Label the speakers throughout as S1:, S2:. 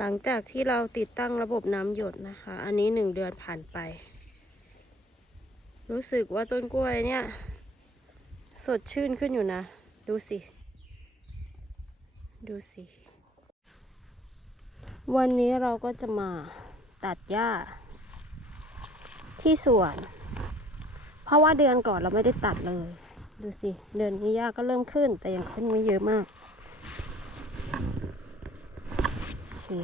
S1: หลังจากที่เราติดตั้งระบบน้ำหยดนะคะ อันนี้หนึ่งเดือนผ่านไป รู้สึกว่าต้นกล้วยเนี่ย สดชื่นขึ้นอยู่นะ ดูสิ ดูสิ วันนี้เราก็จะมาตัดหญ้า ที่สวน เพราะว่าเดือนก่อนเราไม่ได้ตัดเลย ดูสิ เดือนนี้หญ้าก็เริ่มขึ้น แต่ยังขึ้นไม่เยอะมาก สิ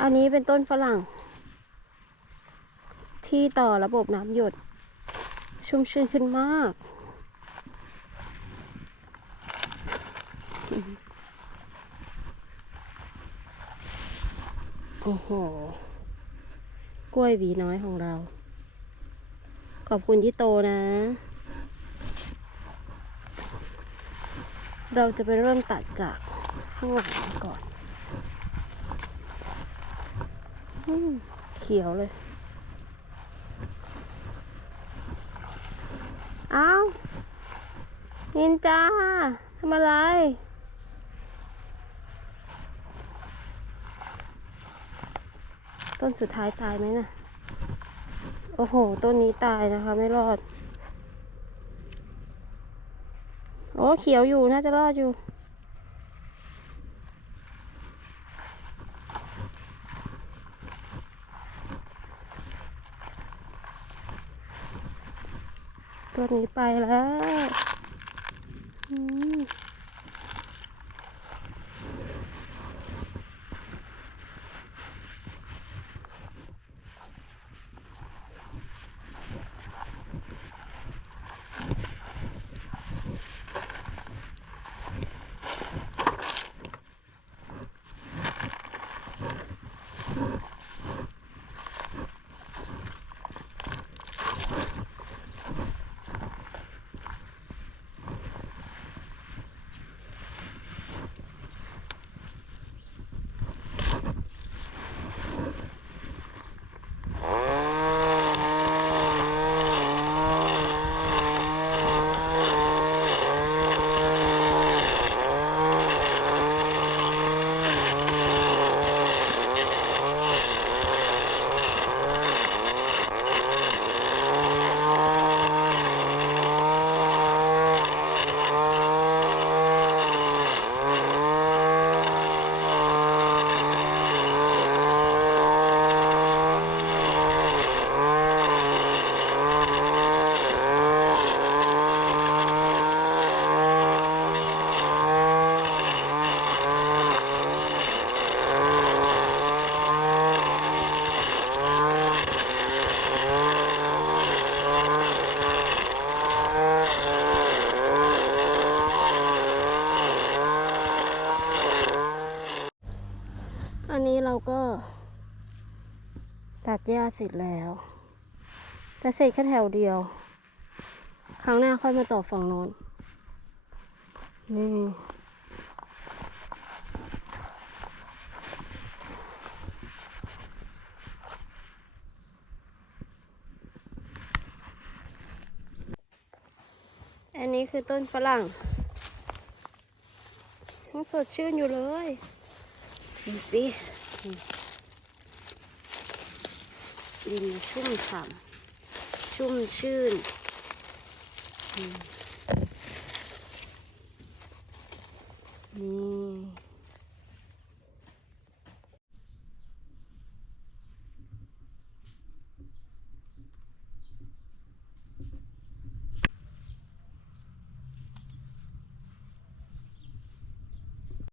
S1: อันนี้เป็นต้นฝรั่ง ที่ต่อระบบน้ำหยด ชุ่มชื่นขึ้นมาก โอ้โห กล้วยหวีน้อยของเรา ขอบคุณที่โตนะ เราจะไปเริ่มตัดจากข้างหลังก่อนอเขียวเลยอ้าวนินจาทำอะไรต้นสุดท้ายตายไหมน่ะ โอ้โห ต้นนี้ตายนะคะ ไม่รอด โอ้ เขียวอยู่น่าจะรอดอยู่ตัวนี้ไปแล้ว Thank you. อันนี้เราก็ ตัดหญ้าเสร็จแล้ว แต่เสร็จแค่แถวเดียว ครั้งหน้าค่อยมาต่อฝั่งโน้น นี่อันนี้คือต้นฝรั่งยังสดชื่นอยู่เลย ดูสิดินชุ่มฉ่ำชุ่มชื่น นี่